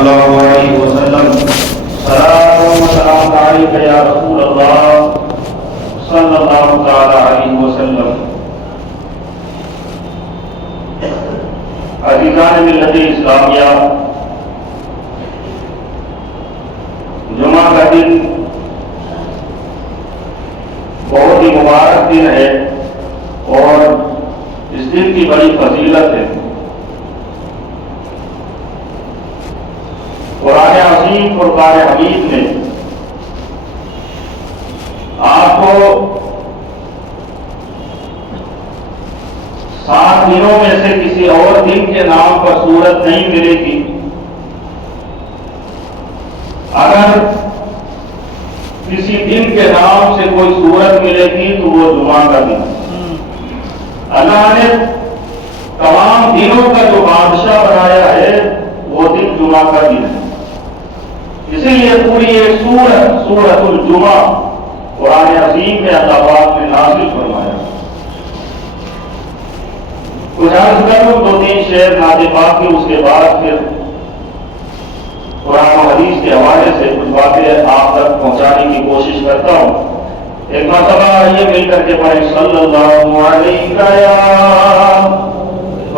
الله عليه وسلم صلاة وسلام عليك يا رسول الله صلى الله تعالى عليه وسلم. عزیزان ملت اسلامیہ، جمعہ کا دن بہت ہی مبارک دن ہے اور اس دن کی بڑی فضیلت ہے. قرآن عظیم فرقان حمید نے آپ کو 7 دنوں میں سے کسی اور دن کے نام پر سورت نہیں ملے گی. اگر کسی دن کے نام سے کوئی سورت ملے گی تو وہ جمعہ کا دن. اللہ نے تمام دنوں کا جو بادشاہ بنایا ہے وہ دن جمعہ کا دن ہے. اسی لیے پوری ایک سورت الجمعہ قرآن عظیم میں اللہ پاک نے نازل فرمایا. کچھ عرض کروں 2-3 شعر نعت پاک کے، اس کے بعد پھر قرآن و حدیث کے حوالے سے کچھ باتیں آپ تک پہنچانے کی کوشش کرتا ہوں. ایک مرتبہ یہ مل کر کے پڑھیں صلی اللہ علیہ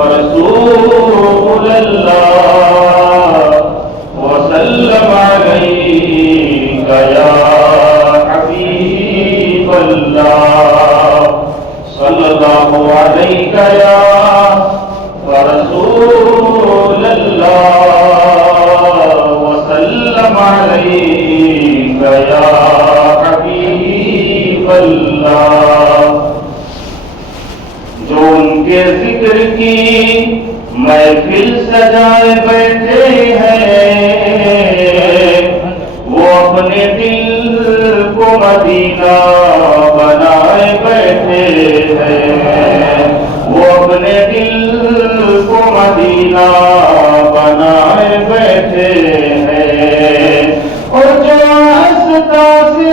رسول اللہ وسلم علیک یا حبیب اللہ صلی اللہ علیک یا رسول اللہ وسلم علیک یا حبیب اللہ. جو ان کے ذکر کی محفل سجائے بیٹھے ہیں وہ اپنے دل کو مدینہ بنائے بیٹھے ہیں. وہ اپنے دل کو مدینہ بنائے بیٹھے ہیں. اور جو ہنستا سے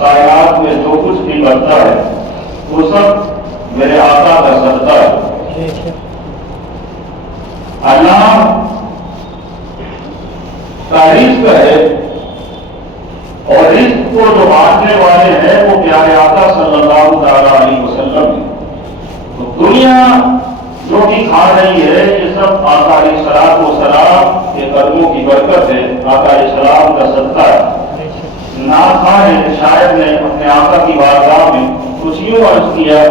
کائنات میں جو کچھ بھی بنتا ہے وہ سب میرے آقا کا صدقہ ہے. اللہ کا رزق ہے اور رزق کو جو بانٹنے والے ہیں وہ پیارے آقا صلی اللہ تعالی علیہ وسلم ہیں. تو دنیا جو بھی کھا رہی ہے یہ سب آقا علیہ الصلوۃ والسلام کے قدموں کی برکت ہے، آقا علیہ السلام کا صدقہ ہے. ناخواہ شاعر نے اپنے آقا کی بارگاہ میں کچھ یوں عرض کیا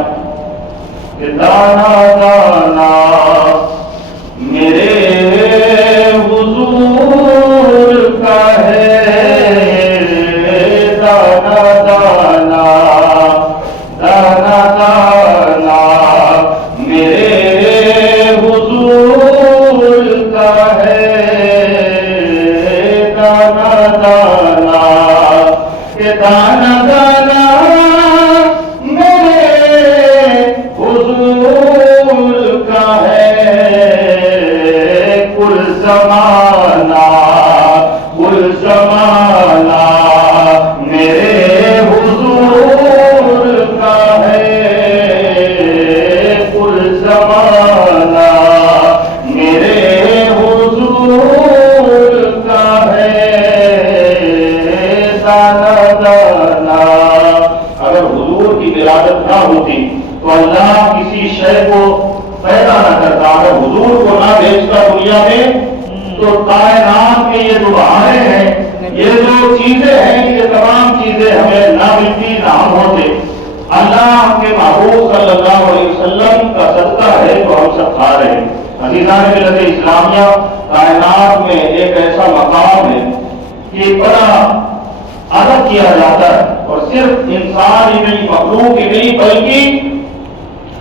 کہ دانا دانا میرے حضور کا ہے، دانا دانا دانا دانا میرے حضور کا ہے، دانا دانا کہ دانا دانا میرے حضور کا ہے. کل زمانہ میرے حضور کا ہے. کل زمانہ میرے حضور کا ہے. دانا دانا اگر حضور کی ولادت نہ ہوتی تو اللہ کسی شے کو پیدا نہ کرتا. اگر حضور کو نہ بھیجتا دنیا میں تو کائنات کے یہ جو بہانے ہیں، یہ جو چیزیں ہیں، یہ تمام چیزیں ہمیں نہ ملتی نہ ہم ہوتے. اللہ کے محبوب صلی اللہ علیہ وسلم کا صدقہ ہے تو ہم سب کھا رہے ہیں. عزیزان ملت اسلامیہ، کائنات میں ایک ایسا مقام ہے کہ بڑا ادب کیا جاتا ہے، اور صرف انسان ہی نہیں، مخلوق ہی نہیں، بلکہ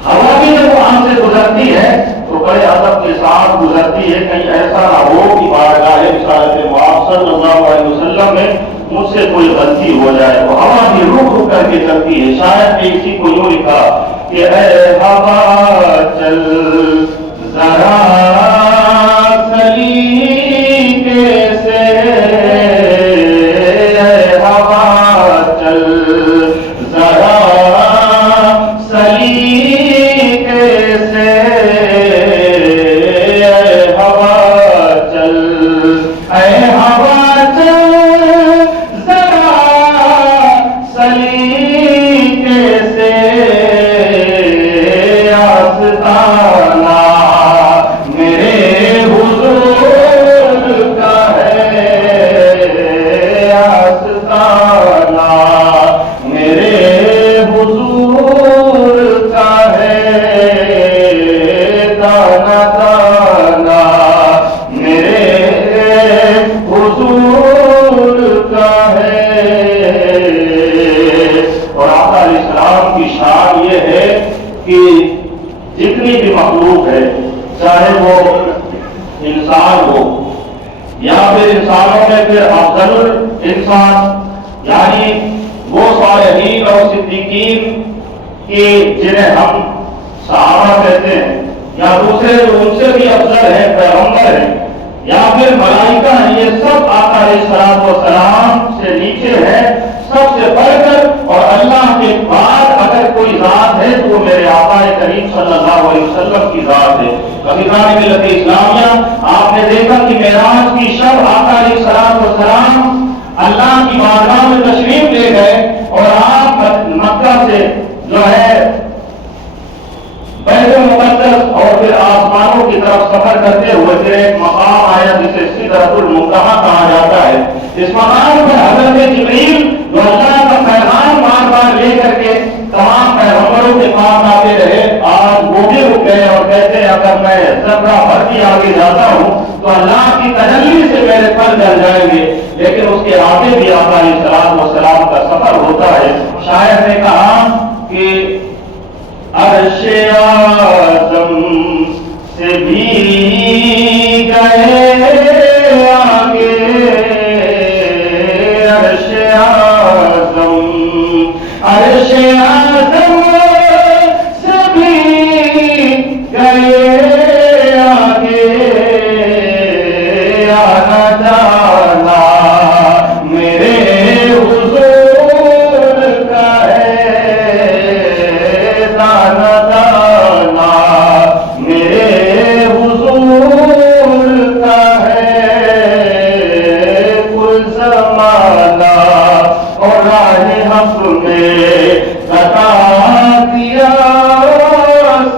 ہوا بھی جب وہاں سے گزرتی ہے تو بڑے ادب کے ساتھ گزرتی ہے. کہیں ایسا نہ ہو مجھ سے کوئی غلطی ہو جائے تو ہوا بھی رک رک کر کے چلتی ہے. شاید نے اسی کو یوں لکھا کہ اے ہوا چل ذرا سلیقے سے، اے ہوا چل ذرا سلیقے سے، اے ہوا چل، اے ہوا چل ذرا سلیقے سے، آستانہ میرے حضور کا ہے، آستانہ میرے حضور کا ہے، دانا دانا میرے حضور کا ہے. اور آقا علیہ السلام کی شان یہ ہے کہ جتنی بھی مخلوق ہے، چاہے وہ انسان ہو یا پھر انسانوں میں پھر افضل انسان، یعنی وہ صالحین اور صدیقین کہ جنہیں ہم صحابہ کہتے ہیں، یا دوسرے جو ان سے بھی افضل ہیں، پیغمبر ہیں، یا پھر ملائکہ ہیں، یہ سب آقا علیہ الصلوۃ والسلام سے نیچے ہے، سب سے بڑھ کر. اور اللہ کے بعد اگر کوئی ذات ہے تو وہ میرے آقا کریم صلی اللہ علیہ وسلم کی ذات ہے. عزیزان ملت اسلامیہ، آپ نے دیکھا کہ معراج کی شب آقا علیہ الصلوۃ والسلام اللہ کی بارگاہ میں تشریف لے گئے اور آپ مکہ سے جو ہے بیت المقدس اور پھر آسمانوں کی طرف سفر کرتے ہوئے پھر ایک مقام آیا جسے سدرۃ المنتہا کہا جاتا ہے. اس مقام پر حضرت جبریل جو اللہ کا پیغام بار بار لے کر کے تمام پیغمبروں کے پاس آتے رہے، آج وہ بھی رک گئے اور کہتے ہیں اگر میں ذرہ بھر بھی آگے جاتا ہوں تو اللہ کی تجلی سے میرے پر جل جائیں گے. لیکن اس کے آگے بھی آقا علیہ الصلوۃ والسلام کا سفر ہوتا ہے. شاعر نے کہا کہ عرش اعظم سے بھی گئے آگے، عرش اعظم، عرش اعظم سے بھی گئے آگے، آنا جانا میرے حضور کا ہے، دانا دانا میرے حضور کا ہے، کل زمانہ اور راہ حق میں بتا دیا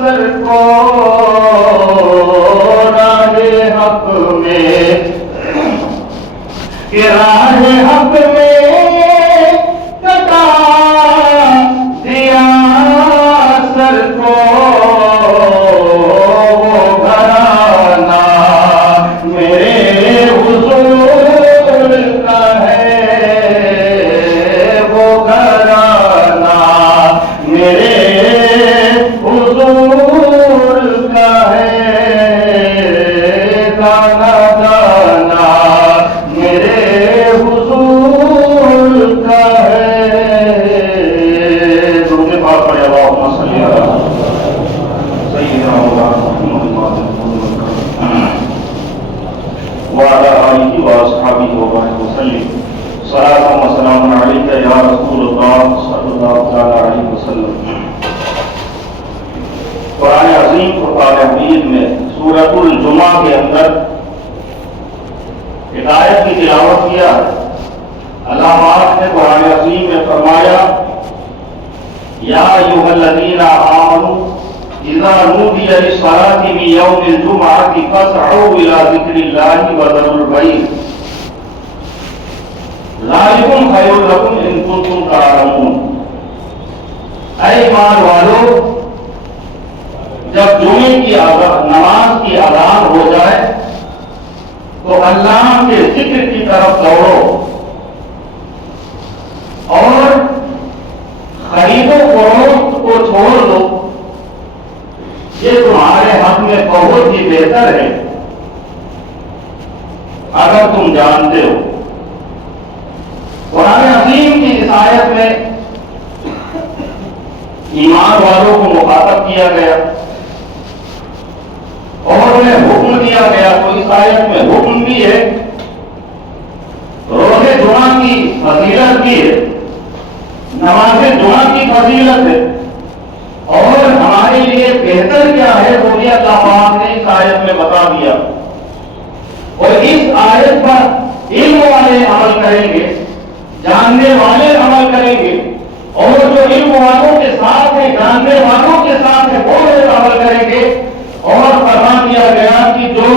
سر کو، راہ حق میں کہ راہ حق میں بتا دیا سر کو، وہ گھرانہ میرے حضور کا ہے، وہ گھرانہ میرے حضور کا ہے، دانا دانا میرے حضور کا ہے. درود پاک پڑھے اللہم صلی علی سیدنا محمد وعلی آلہ واصحابہ وبارک وسلم. صلاۃ و سلام علیک یا رسول اللہ صلی اللہ علیہ وسلم. قرآن عظیم فرقان حمید میں سورۃ الجمعہ کے اندر ایک آیت کی تلاوت کیا ہے. اللہ پاک نے قرآن عظیم میں فرمایا یا ایھا الذین آمنوا اذا نودی للصلاۃ من یوم الجمعۃ فاسعوا الی ذکر اللہ وذروا البیع ذالکم خیر لکم ان کنتم تعلمون. اے ایمان والو، جب جمعے کی نماز کی اذان ہو جائے تو اللہ کے ذکر کی طرف دوڑو اور خرید و فروخت کو چھوڑ دو، یہ تمہارے حق میں بہت ہی بہتر ہے اگر تم جانتے ہو. آیت میں ایمان والوں کو مخاطب کیا گیا اور انہیں حکم دیا گیا، تو اس آیت میں حکم بھی ہے، روزے جمعہ کی فضیلت بھی ہے، نماز جمعہ کی فضیلت ہے، اور ہمارے لیے بہتر کیا ہے وہ بھی اللہ پاک نے اس آیت میں بتا دیا۔ اور اس آیت پر علم والے عمل کریں گے، جاننے والے عمل کریں گے، اور جو علم والوں کے ساتھ ہے، جاننے والوں کے ساتھ ہے، وہ لوگ عمل کریں گے۔ اور فرما دیا گیا کہ جو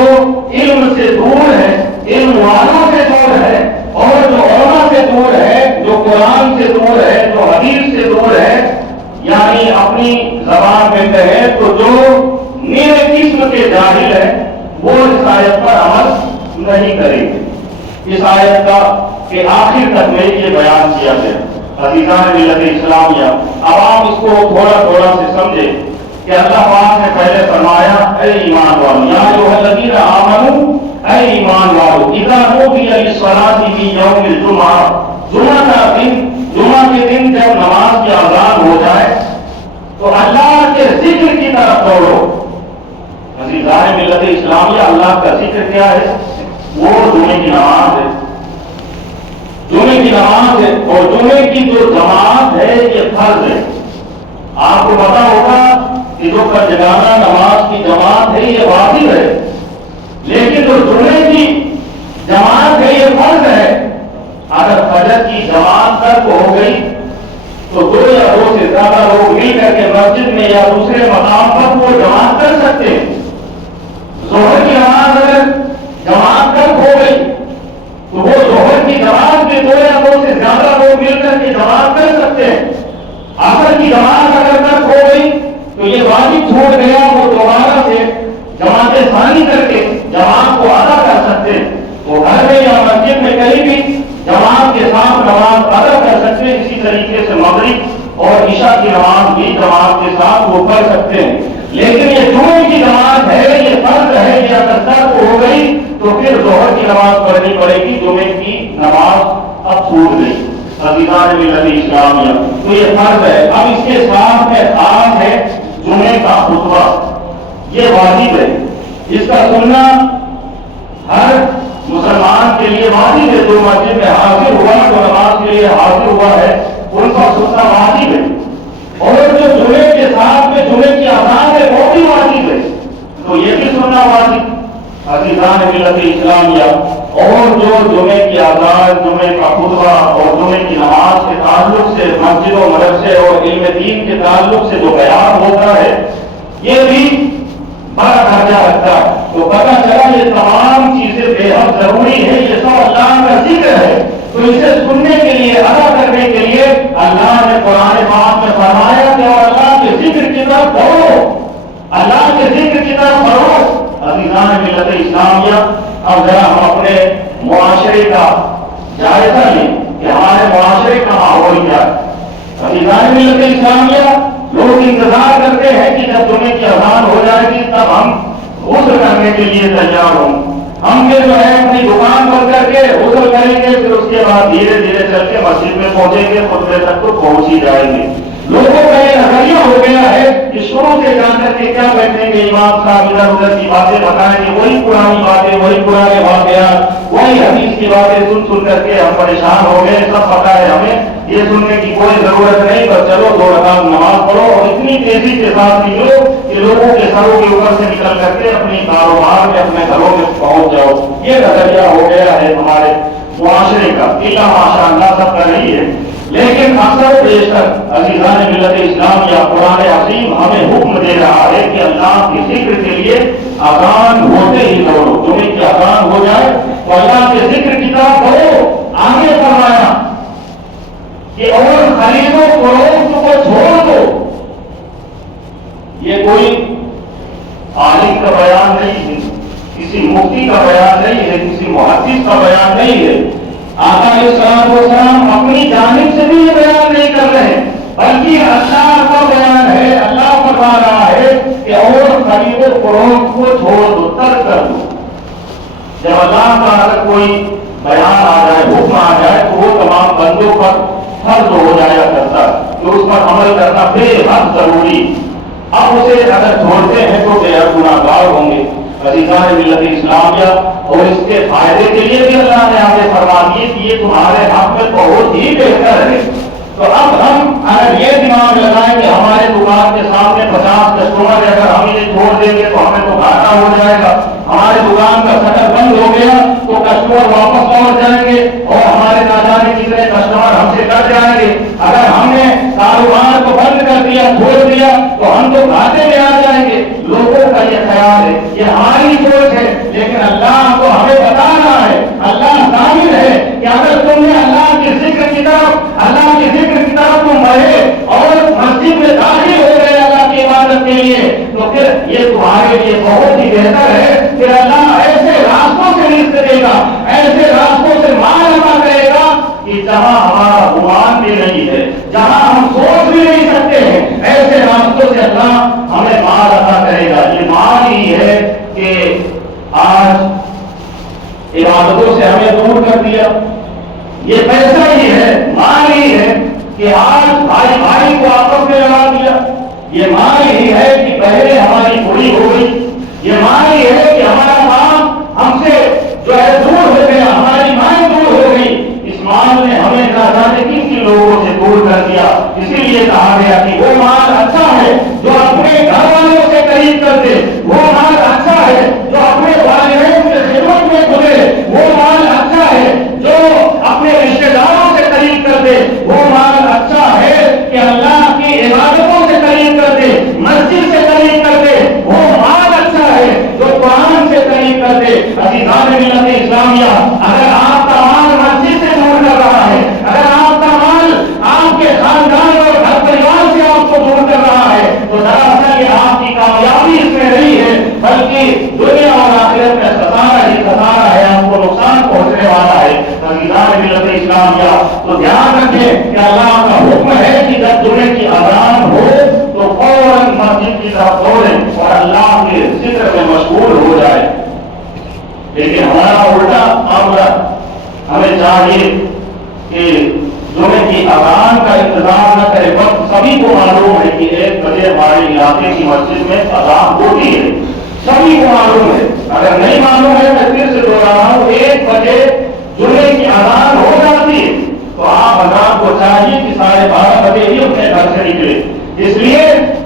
علم سے دور ہے، علم والوں سے دور ہے، اور جو علماء سے دور ہے، جو قرآن سے دور ہے، جو حدیث سے دور ہے، یعنی اپنی زبان میں کہے تو جو نیرے قسم کے جاہل ہیں، وہ اس آیت پر عمل نہیں کریں گے۔ اس آیت کا کہ آخر تک میں یہ بیان کیا گیا۔ عزیزان ملت اسلامیہ، اب آپ اس کو تھوڑا تھوڑا سے سمجھے کہ اللہ پاک نے پہلے فرمایا اے ایمان والو، یا ایھا الذین آمنوا، اے ایمان والو، اذا نودی للصلاۃ فی یوم الجمعہ، جمعہ کے دن جب نماز کی اذان ہو جائے تو اللہ کے ذکر کی طرف دوڑو۔ عزیزان ملت اسلامیہ، اللہ کا ذکر کیا ہے؟ وہ جمعے کی نماز ہے، جمعے کی نماز ہے، اور جمعے کی جو جماعت ہے یہ فرض ہے۔ آپ کو پتا ہوگا کہ جو فجرانہ نماز کی جماعت ہے یہ واجب ہے، لیکن جو جمعے کی جماعت ہے یہ فرض ہے۔ اگر فجر کی جماعت تک ہو گئی تو دو یا دو سے زیادہ لوگ مل کر کے مسجد میں یا دوسرے مقام پر وہ جماعت کر سکتے ہیں۔ ظہر کی نماز اگر جماعت تک ہو گئی تو وہ ظہر کی جماعت میں دو یا دو سے زیادہ لوگ مل کر کے جماعت کر سکتے ہیں۔ عصر کی جماعت اگر تک ہو گئی تو یہ واجب چھوڑ گیا، وہ دوبارہ سے جماعت ثانی کر کے جماعت کو ادا کر سکتے ہیں۔ وہ گھر میں یا مسجد میں کہیں بھی جماعت کے ساتھ نماز ادا کر سکتے ہیں۔ اسی طریقے سے مغرب اور عشاء کی نماز بھی جماعت کے ساتھ وہ پڑھ سکتے ہیں۔ لیکن یہ جمعے کی جماعت ہے، یہ فرض ہے، یہ اگر تک ہو گئی تو پھر ظہر کی نماز پڑھنی پڑے گی، جمعے کی نماز اب چھوٹ گئی۔ عزیزان ملت اسلامیہ، تو یہ فرض ہے۔ اب اس کے ساتھ میں خاص ہے جمعے کا خطبہ، یہ واجب ہے، اس کا سننا ہر مسلمان کے لیے واجب ہے۔ جو مسجد میں حاضر ہوا تو نماز کے لیے حاضر ہوا ہے، ان کا سننا واجب ہے۔ اور جو جمعے کے ساتھ میں جمعے کی اذان ہے وہ بھی واجب ہے، تو یہ بھی سننا واجب۔ عزیزان ملت اسلامیہ، اور جو جمعے کی اذان، جمعے کا خطبہ اور جمعے کی نماز کے تعلق سے مسجد و مدرسے اور علم دین کے تعلق سے جو بیان ہوتا ہے یہ بھی بڑا درجہ رکھتا ہے۔ تو پتہ چلا یہ تمام چیزیں بے حد ضروری ہے، یہ سب اللہ کا ذکر ہے، تو اسے سننے کے لیے، ادا کرنے کے لیے اللہ نے قرآن پاک میں فرمایا کہ اور اللہ کے ذکر کی طرف بڑھو، اللہ کے ذکر کی طرف بڑھو۔ عزیزان ملت اسلامیہ، اب ذرا ہم اپنے معاشرے کا جائزہ لیں کہ ہمارے معاشرے کا ماحول کیا ہے۔ عزیزان ملت اسلامیہ، لوگ انتظار کرتے ہیں کہ جب جمعے کی اذان ہو جائے گی تب ہم غسل کرنے کے لیے تیار ہوں، ہم پھر جو ہے اپنی دکان بند کر کے غسل کریں گے، پھر اس کے بعد دھیرے دھیرے چل کے مسجد میں پہنچیں گے، خطبے تک تو پہنچ ہی جائیں گے۔ لوگوں کا یہ نظریہ ہو گیا ہے کہ شروع سے جان کر کے کیا بیٹھیں گے امام صاحب ادھر ادھر کی باتیں بتائیں گے، وہی پرانی باتیں، وہی پرانے واقعات، وہی حدیث کی باتیں سن کر کے ہم پریشان ہو گئے۔ سب پتہ ہے ہمیں، یہ سننے کی کوئی ضرورت نہیں، بس چلو 2 رکعت نماز پڑھو اور اتنی تیزی کے ساتھ نکلو کہ لوگوں کے سروں کے اوپر سے نکل کر کے اپنی کاروبار میں، اپنے گھروں میں پہنچ جاؤ۔ یہ نظریہ ہو گیا ہے ہمارے معاشرے کا، اللہ ماشاء اللہ سب کا نہیں ہے، لیکن اکثر بیشتر عزیزان ملت اسلامیہ قرآن عظیم ہمیں حکم دے رہا ہے کہ اللہ کے ذکر کے لیے اذان ہوتے ہی دوڑو، جمعے کی اذان ہو جائے تو اللہ کے ذکر کی طرف بڑھو۔ آگے فرمایا کہ اور خرید و فروخت کو چھوڑ دو۔ یہ کوئی عالم کا بیان نہیں ہے، کسی مفتی کا بیان نہیں ہے، کسی محدث کا بیان نہیں ہے۔ آقا علیہ السلام والسلام اپنی جانب سے بھی یہ بیان نہیں کر رہے، بلکہ اللہ کا بیان ہے۔ اللہ فرما رہا ہے کہ اور خرید و فروخت کو چھوڑ دو، ترک کر دو۔ جب اللہ کا اگر کوئی بیان آ جائے، حکم آ جائے تو وہ تمام بندوں پر فرض ہو جایا کرتا کہ اس پر عمل کرنا بے حد ضروری، اب اسے اگر چھوڑتے ہیں تو بے حد گناہگار ہوں گے۔ عزیزان ملت اسلامیہ، اور اس کے فائدے کے لیے بھی اللہ نے آگے فرما دیے کہ یہ تمہارے حق میں بہت ہی بہتر ہے۔ تو اب ہم اگر یہ دماغ لگائیں کہ ہمارے دکان کے سامنے 50 کسٹمر اگر ہم انہیں چھوڑ دیں گے تو ہمیں تو گھاٹا ہو جائے گا، ہمارے دکان کا شٹر بند ہو گیا تو کسٹمر واپس لوٹ جائیں گے اور ہمارے نہ جانے کتنے کسٹمر ہم سے کٹ جائیں گے۔ اگر ہم نے کاروبار کو بند کر دیا، چھوڑ دیا تو ہم تو گھاٹے میں آ جائیں گے۔ لوگوں کا یہ خیال ہے، یہ ہماری سوچ ہے، لیکن اللہ کو ہمیں بتا رہا ہے، اللہ ضامن ہے کہ اگر تم نے اللہ کے ذکر کی طرف تم بڑھے اور مسجد میں داخل ہو گئے اللہ کی عبادت کے لیے، تو پھر یہ تمہارے لیے بہت ہی بہتر ہے۔ پھر اللہ ایسے راستوں سے رزق دے گا، ایسے راستوں سے مال عطا کرے گا کہ جہاں ہمارا گمان بھی نہیں ہے، جہاں ہم سوچ بھی نہیں سکتے ہیں، ایسے راستوں سے اللہ ہمیں مال عطا کرے گا۔ یہ مال ہی ہے کہ آج عبادتوں سے ہمیں دور کر دیا، یہ پیسہ ہی ہے، مال ہی ہے کہ آج بھائی بھائی کو آپس میں لڑا دیا، یہ مال ہی ہے کہ پہلے ہماری بری ہو گئی، یہ مال ہی ہے کہ ہمارا کام ہم سے جو ہے دور ہو گیا، ہماری مائیں دور ہو گئی۔ اس مال نے ہمیں نہ جانے کن کن لوگوں سے دور کر دیا۔ اسی لیے کہا گیا کہ وہ مال اچھا ہے جو اپنے گھر والوں سے قریب کر دے، وہ مال اچھا ہے جو اپنے والدین کی خدمت میں کھلے، وہ مال اچھا ہے جو اپنے رشتے داروں سے قریب کر دے، وہ مال اچھا ہے کہ اللہ کی عبادتوں سے قریب کر دے، مسجد سے قریب کر دے، وہ مال اچھا ہے جو قرآن سے قریب کر دے۔ عزیزان ملت اسلامیہ، اگر آپ کا مال مسجد سے دور کر رہا ہے، اگر آپ کا مال آپ کے خاندان اور گھر پریوار سے آپ کو دور کر رہا ہے، تو دراصل یہ آپ کی کامیابی اس میں نہیں ہے، بلکہ دنیا اور آخرت میں خسارہ ہی خسارہ ہے، آپ کو نقصان پہنچنے والا ہے۔ عزیزان ملت اسلامیہ، تو دھیان رکھیں کہ اللہ کا حکم ہے کہ جب جمعے کی اذان ہو تو فوراً مسجد کی طرف دوڑیں اور اللہ کے ذکر میں مشغول ہو جائیں۔ لیکن ہمارا الٹا معاملہ، ہمیں چاہیے کہ جمعے کی اذان کا انتظار نہ کرے۔ وقت سبھی کو معلوم ہے کہ 1 بجے ہمارے علاقے کی مسجد میں اذان ہوتی ہے، سبھی کو معلوم ہے۔ اگر نہیں معلوم ہے میں پھر سے دوہرا رہا ہوں، 1 بجے جمعے کی اذان ہو جاتی ہے تو آپ حضرات کو چاہیے کہ 12:30 بجے ہی اپنے گھر سے نکلے، اس لیے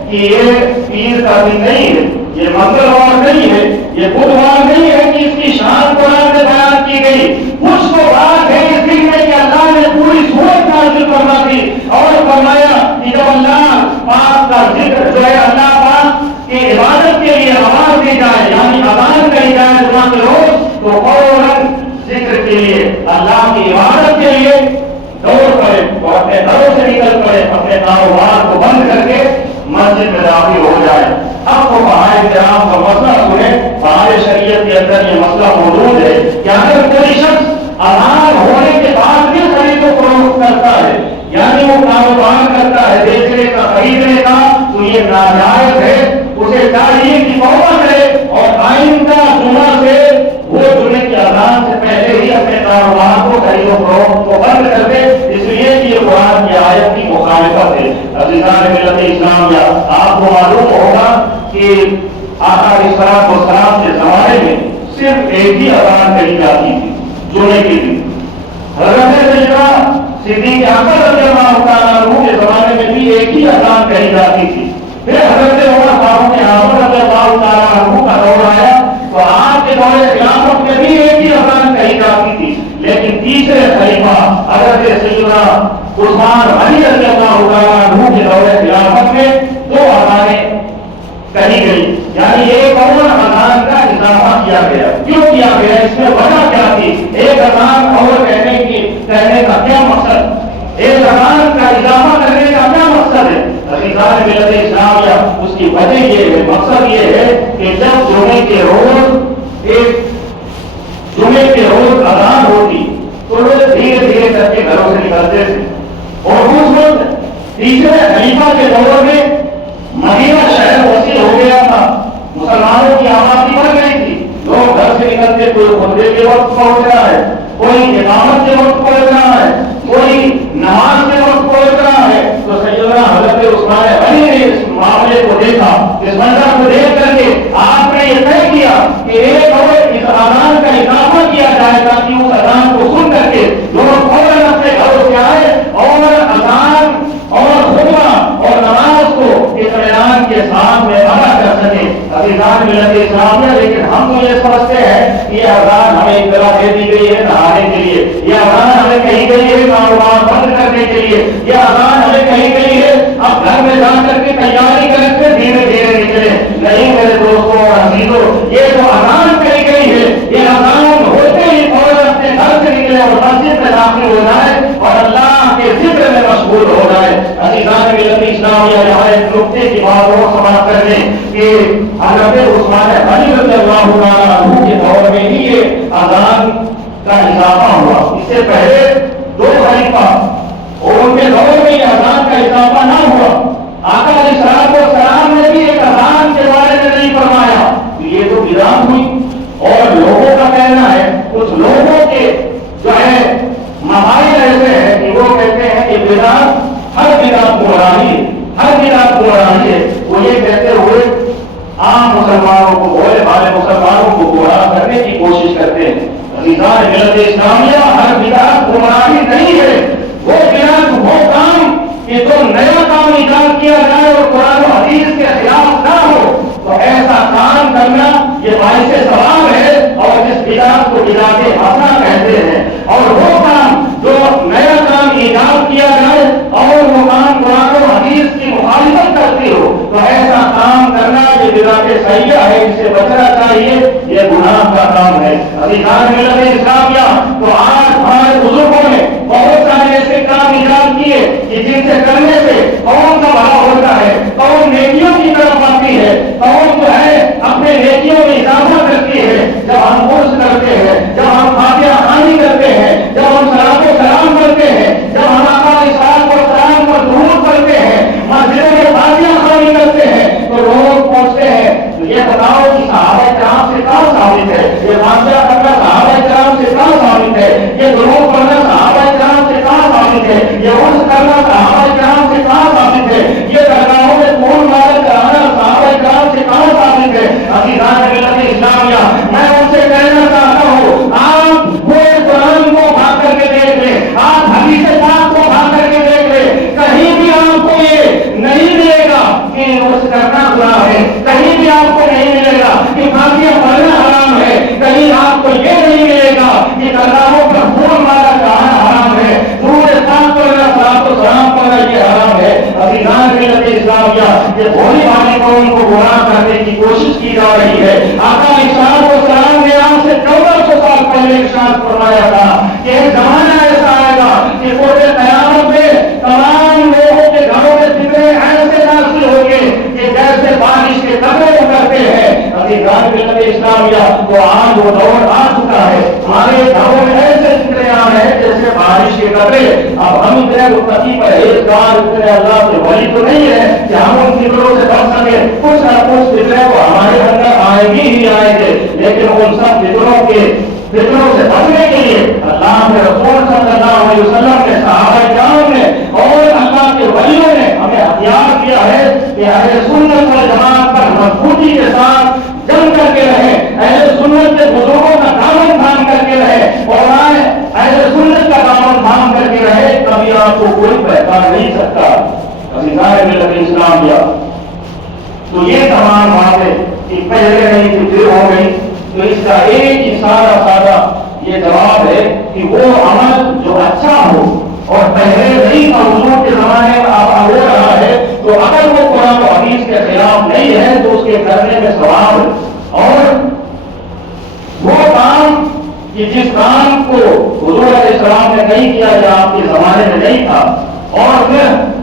کہ یہ پیر کا دن نہیں ہے، یہ منگلوار نہیں ہے، یہ بدھوار نہیں ہے کہ اس کی شان قرآن میں بیان کی گئی۔ کچھ تو بات ہے اس دن میں کہ اللہ نے پوری سورت نازل فرما دی اور فرمایا کہ جب اللہ پاک کا ذکر جو ہے، اللہ پاک کی عبادت کے لیے آواز دی جائے، یعنی اذان کہی جائے جمعہ کے روز، تو فوراً ذکر کے لیے، اللہ کی عبادت کے لیے دوڑ پڑے اور اپنے گھروں سے نکل پڑے، اپنے کاروبار کو بند کر کے مسجد میں داخل ہو جائے۔ اب وہ بہائے کرام کا مسئلہ سنیں، بہائے شریعت کے اندر یہ مسئلہ موجود ہے کہ اگر کوئی شخص اذان ہونے کے بعد بھی خرید و فروخت کرتا ہے، یعنی وہ کاروبار کرتا ہے بیچنے کا خریدنے کا، تو یہ ناجائز ہے۔ اسے چاہیے کہ توبہ کرے اور آئندہ جمعہ سے وہ جمعے کی اذان سے پہلے ہی اپنے کاروبار کو خرید و فروخت کو بند کر دے، اس لیے کہ یہ قرآن کی آیت کی مخالفت ہے۔ عزیزان ملت اسلامیہ، آپ کو معلوم ہوگا کہ آقا علیہ الصلوۃ والسلام کے زمانے میں صرف ایک ہی اذان کہی جاتی تھی جمعے کے دن۔ حضرت سیدنا صدیق اکبر رضی اللہ تعالیٰ عنہ کے زمانے میں بھی ایک ہی اذان کہی جاتی تھی۔ پھر حضرت عمر فاروق اعظم رضی اللہ تعالیٰ عنہ کا دور آیا تو آپ کے دور خلافت میں بھی ایک ہی اذان کہی جاتی تھی، لیکن تیسرے خلیفہ حضرت سیدنا عثمان غنی رضی اللہ تعالیٰ عنہ کے دور خلافت میں 2 اذانیں کہی گئی، یعنی ایک اور اذان کا اضافہ کیا گیا۔ کیوں کیا گیا؟ اس میں وجہ کیا تھی؟ ایک اذان اور کہنے کا کیا مقصد؟ ایک اذان کا اضافہ کرنے کا کیا مقصد ہے؟ عزیزان ملت اسلامیہ، اس کی وجہ یہ ہے، مقصد یہ ہے کہ جب جمعے کے روز اذان ہوتی تو لوگ دھیرے دھیرے کر کے گھروں سے نکلتے تھے، اور اس وقت تیسرے خلیفہ کے دور میں مدینہ شہر وسیع ہو گیا تھا، مسلمانوں کی آبادی بڑھ گئی تھی، لوگ گھر سے نکلتے، کوئی خطبے کے وقت پہنچ رہا ہے، کوئی اقامت کے وقت پہنچ رہا ہے، کوئی نماز کے وقت عزیزوں یہ جو اذان کہی گئی ہے یہ اذان ہوتے ہی فوراً اپنے گھر سے نکلے اور مسجد میں داخل ہو جائے اور اللہ کے ذکر میں مشغول ہو جائے. عزیزان ملت اسلامیہ یہاں ایک نقطے کی بات اور سماعت کر لیں کہ حضرت عثمان غنی رضی اللہ تعالیٰ عنہ کے دور میں ہی یہ اذان کا اضافہ ہوا. اس سے پہلے 2 خلیفہ اور ان کے دور میں یہ اذان کا اضافہ نہ ہوا. آقا علیہ السلام نے بھی ایک اذان کے بارے میں نہیں فرمایا. یہ تو بدعت ہوئی. اور لوگوں کا کہنا ہے کچھ لوگوں کے جو ہے مہائل ایسے ہیں کہ وہ کہتے ہیں کہ بدعت ہر بدعت گمراہی ہے، ہر بدعت گمراہی ہے. وہ یہ کہتے ہوئے عام مسلمانوں کو بھولے بھالے مسلمانوں کو گمراہ کرنے کی کوشش کرتے ہیں. عزیزان ملت اسلامیہ ہر بدعت گمراہی نہیں ہے. وہ بدعت وہ کام کہ جو نیا کام ایجاد کیا جائے اور قرآن و حدیث کے خلاف نہ ہو تو ایسا کام کرنا یہ باعث ثواب ہے اور جس بدعت کو بدعت حسنہ کہتے ہیں. اور وہ کام جو نیا کام ایجاد کیا جائے اور وہ کام قرآن و حدیث کی مخالفت کرتی ہو تو ایسا کام کرنا یہ بدعت سیئہ ہے، اس سے بچنا چاہیے، یہ گناہ کا کام ہے. عزیزان ملت اسلامیہ تو آج ہمارے بزرگوں نے بہت سارے ایسے کام ایجاد کیے کہ جن سے کرنے سے قوم کا بھلا ہوتا ہے، قوم نیکیوں کی طرف آتی ہے، قوم جو ہے اپنے نیکیوں میں اضافہ کرتی ہے. جب ہم عرس کرتے ہیں، جب ہم فاتحہ خوانی کرتے ہیں، جب ہم صلاۃ و سلام کرتے ہیں، جب ہم آقا علیہ الصلوۃ والسلام پر درود پڑھتے ہیں، مسجدوں میں فاتحہ خوانی کرتے ہیں تو لوگ پوچھتے ہیں یہ بتاؤ کہ صحابہ کرام سے کہاں ثابت ہے، یہ فاتحہ کرنا صحابہ کرام سے کہاں ثابت ہے، یہ درود پڑھنا صحابہ کرام سے کہاں ثابت ہے، یہ عرس کرنا صحابہ کرام سے کہاں ثابت ہے، یہ درگاہوں میں خون مارا کرانا صحابہ کرام سے کہاں ثابت ہے. عزیزان ملت اسلامیہ میں ان سے کہنا چاہتا ہوں آپ وہ قرآن کو بھاگ کر کے دیکھ لیں، آپ حدیث پاک کو بھاگ کر کے دیکھ لیں، کہیں بھی آپ کو یہ نہیں ملے گا کہ عرس کرنا گناہ ہے، کہیں بھی آپ کو نہیں ملے گا کہ فاتحہ پڑھنا حرام ہے، کہیں آپ کو یہ نہیں ملے گا کہ درگاہوں پر خون مارا کرانا حرام ہے، درود پاک پڑھنا صلاۃ و سلام پڑھنا یہ حرام ہے. عزیزان ملت اسلامیہ یہ بھولی بھالی قوم کو گمراہ کرنے کی کوشش کی جا رہی ہے. آقا علیہ السلام نے آج سے 1400 سال پہلے ارشاد فرمایا تھا کہ ایک زمانہ ایسا آئے گا کہ روز قیامت میں تمام لوگوں کے گھروں میں فتنے ایسے نازل ہوں گے کہ جیسے بارش کے قطرے اترتے ہیں. عزیزان ملت اسلامیہ تو آج وہ دور آ چکا ہے، ہمارے گھروں میں ایسے فتنے آ رہے ہیں جیسے بارش کے قطرے. اب ہم اتنے متقی پرہیزگار اتنے اللہ کے ولی تو نہیں ہے کہ ہم ان فکروں سے بچ سکے. کچھ نہ کچھ فکرے تو ہمارے اندر آئیں گی ہی آئیں گے، لیکن ان سب فکروں سے بچنے کے لیے اللہ کے رسول صلی اللہ علیہ وسلم نے، صحابہ کرام نے اور اللہ کے ولیوں نے ہمیں اختیار کیا ہے کہ اہل سنت والجماعت پر مضبوطی کے ساتھ جم کر کے رہے، اہل سنت کے بزرگوں کا دامن تھام کر کے رہے اور اہل سنت کا دامن تھام کر کے رہے، کبھی آپ کو کوئی پہچان نہیں سکتا. عزیزان ملت اسلامیہ تو یہ تمام باتیں کہ پہلے نہیں تھی پھر ہو گئی، تو اس کا ایک ہی سادہ یہ جواب ہے کہ وہ عمل جو اچھا ہو اور پہلے نہیں تھا حضور کے زمانے میں اب ہو رہا ہے تو اگر وہ قرآن و حدیث کے خلاف نہیں ہے تو اس کے کرنے میں ثواب ہے. اور وہ کام کہ جس کام کو حضور علیہ السلام نے نہیں کیا یا آپ کے زمانے میں نہیں تھا اور پھر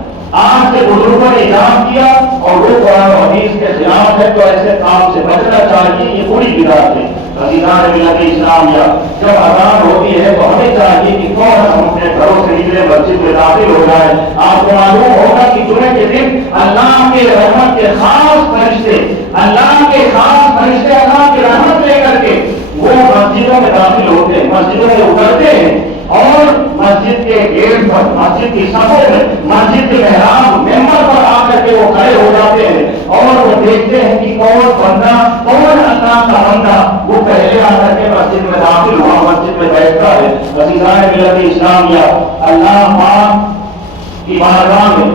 آج کے بزرگوں نے ایجاد کیا اور وہ قرآن و حدیث کے خلاف ہے تو ایسے کام سے بچنا چاہیے، یہ بری بدعت ہے. عزیزان ملت اسلامیہ جب اذان ہوتی ہے تو ہمیں چاہیے کہ کون ہم اپنے گھروں سے نکلے مسجد میں داخل ہو جائے. آپ کو معلوم ہوگا کہ جمعے کے دن اللہ کے رحمت کے خاص فرشتے، اللہ کے رحمت لے کر کے وہ مسجدوں میں داخل ہوتے ہیں، مسجدوں میں اترتے ہیں اور مسجد کے گیٹ پر، مسجد کی صفوں میں، مسجد کے محراب ممبر پر آ کر کے وہ کھڑے ہو جاتے ہیں اور وہ دیکھتے ہیں کہ کون بندہ، کون اللہ کا بندہ وہ پہلے آ کر کے مسجد میں داخل ہوا، مسجد میں بیٹھتا ہے. عزیزان ملت اسلامیہ اللہ پاک کی بارگاہ میں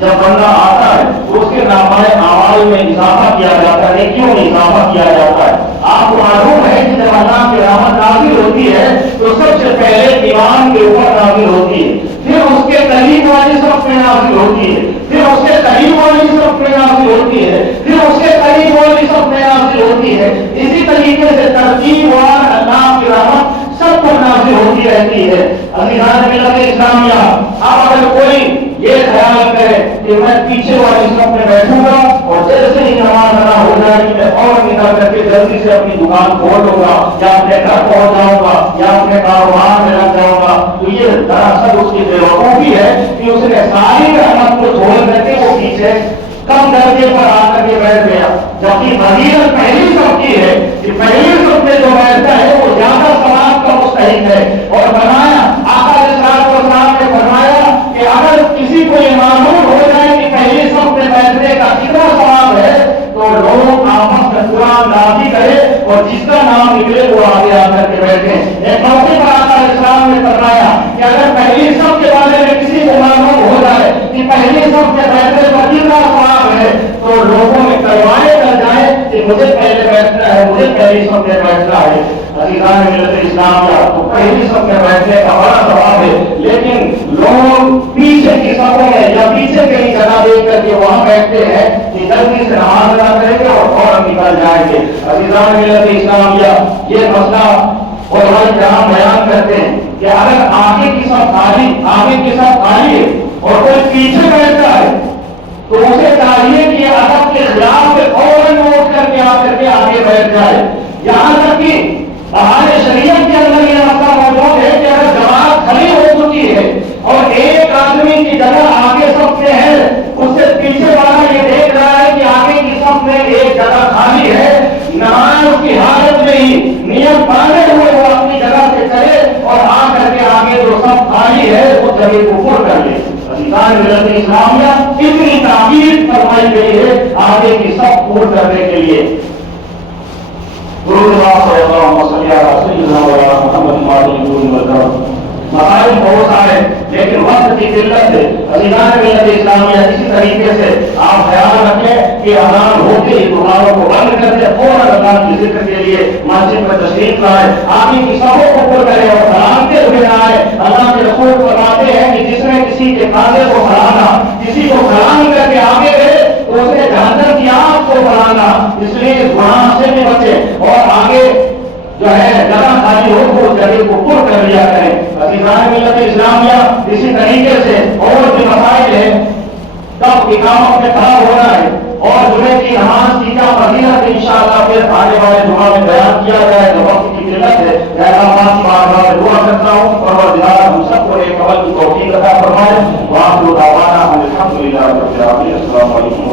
جب بندہ آتا ہے تو اس کے نامۂ اعمال میں اضافہ کیا جاتا ہے، نیکیوں میں اضافہ کیا جاتا ہے. آپ کو معلوم ہے کہ جب اللہ کی رحمت نازل ہوتی ہے تو سب سے پہلے ایمان کے اوپر نازل ہوتی ہے، پھر اس کے قریب والی صف میں نازل ہوتی ہے، پھر اس کے قریب والی صف میں نازل ہوتی ہے، پھر اس کے قریب والی صف میں نازل ہوتی ہوتی رہتی ہے۔ عزیزان ملت اسلامیہ، اب اگر کوئی یہ خیال کرے کہ میں پیچھے والی صف میں بیٹھوں گا اور جیسے ہی نماز ادا ہو جائے گی میں فوراً نکل کر کے جلدی سے اپنی دکان کھول لوں گا یا اپنے گھر پہنچ جاؤں گا یا اپنے کاروبار میں لگ جاؤں گا، تو یہ دراصل اس کی بیوقوفی ہے کہ اس نے ساری رحمت کو چھوڑ کر کے وہ پیچھے کم درجے پر آ کر کے بیٹھ گیا، جبکہ فضیلت پہلی صف کی ہے کہ پہلی صف میں جو بیٹھتا ہے وہ زیادہ ثواب کا مستحق ہے۔ اور فرمایا آقا علیہ الصلوۃ والسلام نے فرمایا کہ اگر کسی کو یہ معلوم ہو جائے کہ پہلی صف میں بیٹھنے کا کتنا ثواب ہے تو لوگ آپس میں قرآن نازل کرے اور جس کا نام نکلے وہ آگے آ کر کے بیٹھے۔ ایک موقع پر آقا علیہ السلام نے فرمایا کہ اگر پہلی صف کے بارے میں کسی کو معلوم ہو جائے کہ پہلی صف میں بیٹھنے کا کتنا ثواب ہے تو لوگوں میں کروائے کر جائے کہ مجھے پہلے بیٹھنا ہے، مجھے پہلی صف میں بیٹھنا ہے۔ عزیزان ملت اسلام کا تو پہلی صف میں بیٹھنے کا بڑا ثواب ہے، لیکن لوگ پیچھے کی صفوں میں یا پیچھے کہیں جگہ دیکھ کر کے وہاں بیٹھتے ہیں کہ جلدی سے نماز ادا کریں گے اور فوراً نکل جائیں گے۔ عزیزان ملت اسلامیہ، یہ مسئلہ علماء کرام بیان کرتے ہیں کہ اگر آگے کی صف خالی ہے اور کوئی پیچھے بیٹھتا ہے تو اسے چاہیے کہ ادب کے خلاف میں فوراً اٹھ کر کے آگے بیٹھ جائے۔ یہاں تک کہ ہمارے شریعت کے اندر یہ مسئلہ موجود ہے کہ اگر جماعت کھڑی ہو چکی ہے اور ایک آدمی کی جگہ آگے صف میں ہے، اس سے پیچھے والا یہ دیکھ رہا ہے کہ آگے کی صف میں ایک جگہ خالی ہے، نماز کی حالت میں ہی نیت باندھے ہوئے وہ اپنی جگہ سے چلے اور آ کر کے آگے جو صف خالی ہے وہ جگہ کو پور کر لے۔ ملت اسلامیہ اتنی تعبیر فرمائی گئی ہے آگے کی صف پور کرنے کے لیے۔ مسائل بہت سارے لیکن وقت کی قلت ہے۔ عزیزان ملت اسلامیہ، اسی طریقے سے آپ خیال رکھیں کہ اذان ہوتے ہی دکانوں کو بند کر دیں، فوراً اذان کی ذکر کے لیے مسجد میں تشریف لائیں، آگے کی صفوں کو پور کریں اور سلامتے ہوئے آئے۔ اللہ کے رسول فرماتے ہیں کہ جس نے کسی کے کھانے کو کھلانا، کسی کو سلام کر کے آگے گئے تو اس نے جہنم کی آگ کو بڑھانا، اس لیے اس گناہ سے بھی بچیں اور آگے جو ہے جگہ خالی ہو تو اس جگہ کو پر کر لیا کریں۔ عزیزان ملت اسلامیہ، اسی طریقے سے اور بھی مسائل ہیں، کب اقامت میں کھڑا ہونا ہے اور جمعے کی نماز کی کیا فضیلت ہے، انشاءاللہ پھر آنے والے جمعہ میں بیان کیا جائے تو وقت کی قلت ہے۔ میں اللہ کی بارگاہ میں دعا کرتا ہوں اور پروردگار ہم سب کو ایک عمل کی توفیق عطا فرمائے۔ وآخر دعوانا الحمدللہ رب العالمین۔ السلام علیکم۔